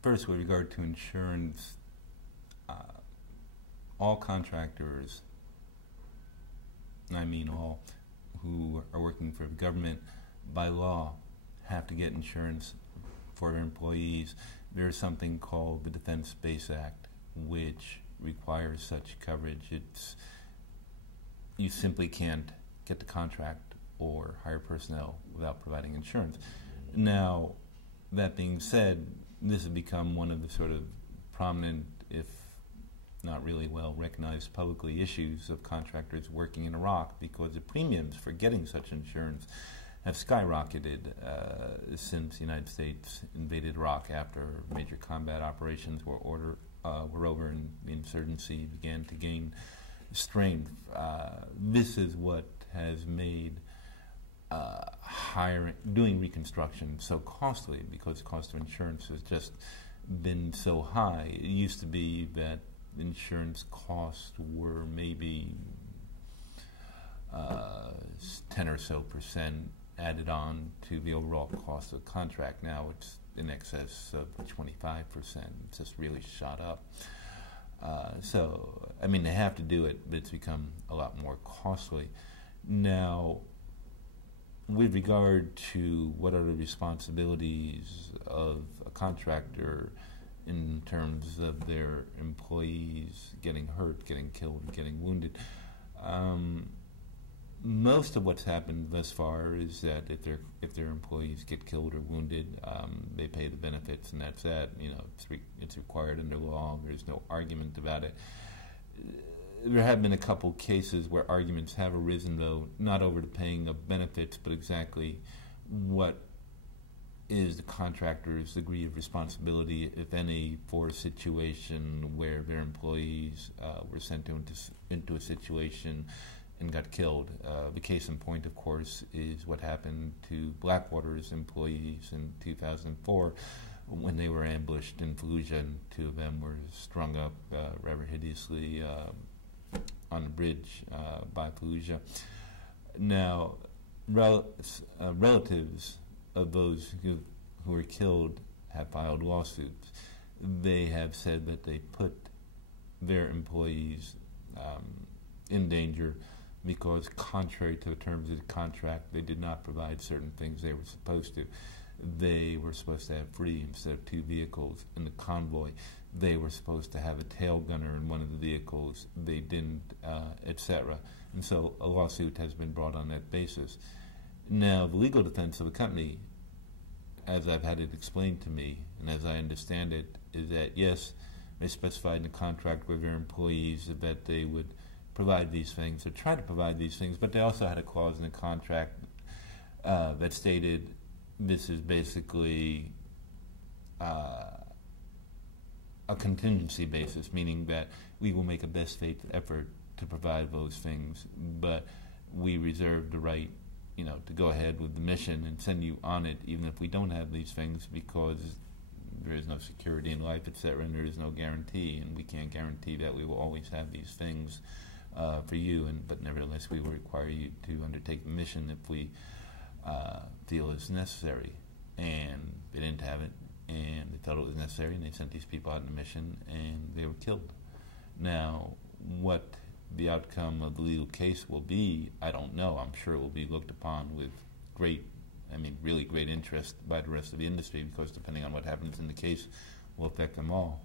First, with regard to insurance, all contractors, I mean all, who are working for the government, by law, have to get insurance for their employees. There's something called the Defense Base Act, which requires such coverage. You simply can't get the contract or hire personnel without providing insurance. Now, that being said, this has become one of the sort of prominent, if not really well recognized publicly, issues of contractors working in Iraq, because the premiums for getting such insurance have skyrocketed since the United States invaded Iraq after major combat operations were over and the insurgency began to gain strength. This is what has made doing reconstruction so costly, because the cost of insurance has just been so high. It used to be that insurance costs were maybe 10 or so % added on to the overall cost of the contract. Now it's in excess of 25%. It's just really shot up. So, I mean, they have to do it, but it's become a lot more costly. Now, with regard to what are the responsibilities of a contractor in terms of their employees getting hurt, getting killed, getting wounded, most of what's happened thus far is that if their employees get killed or wounded, they pay the benefits, and that's that. You know, it's required under law. There's no argument about it. There have been a couple cases where arguments have arisen, though, not over the paying of benefits, but exactly what is the contractor's degree of responsibility, if any, for a situation where their employees were sent into a situation and got killed. The case in point, of course, is what happened to Blackwater's employees in 2004 when they were ambushed in Fallujah, and 2 of them were strung up rather hideously on the bridge by Fallujah. Now, relatives of those who were killed have filed lawsuits. They have said that they put their employees in danger because, contrary to the terms of the contract, they did not provide certain things they were supposed to. They were supposed to have 3 instead of 2 vehicles in the convoy. They were supposed to have a tail gunner in one of the vehicles. They didn't, etc. And so a lawsuit has been brought on that basis. Now, the legal defense of the company, as I've had it explained to me, and as I understand it, is that yes, they specified in the contract with their employees that they would provide these things, or try to provide these things, but they also had a clause in the contract that stated this is basically a contingency basis, meaning that we will make a best faith effort to provide those things, but we reserve the right, you know, to go ahead with the mission and send you on it, even if we don't have these things, because there is no security in life, etc., and there is no guarantee, and we can't guarantee that we will always have these things for you, but nevertheless we will require you to undertake the mission if we feel it's necessary. And they didn't have it, and they felt it was necessary, and they sent these people out on a mission, and they were killed. Now, what the outcome of the legal case will be, I don't know. I'm sure it will be looked upon with really great interest by the rest of the industry, because depending on what happens in the case will affect them all.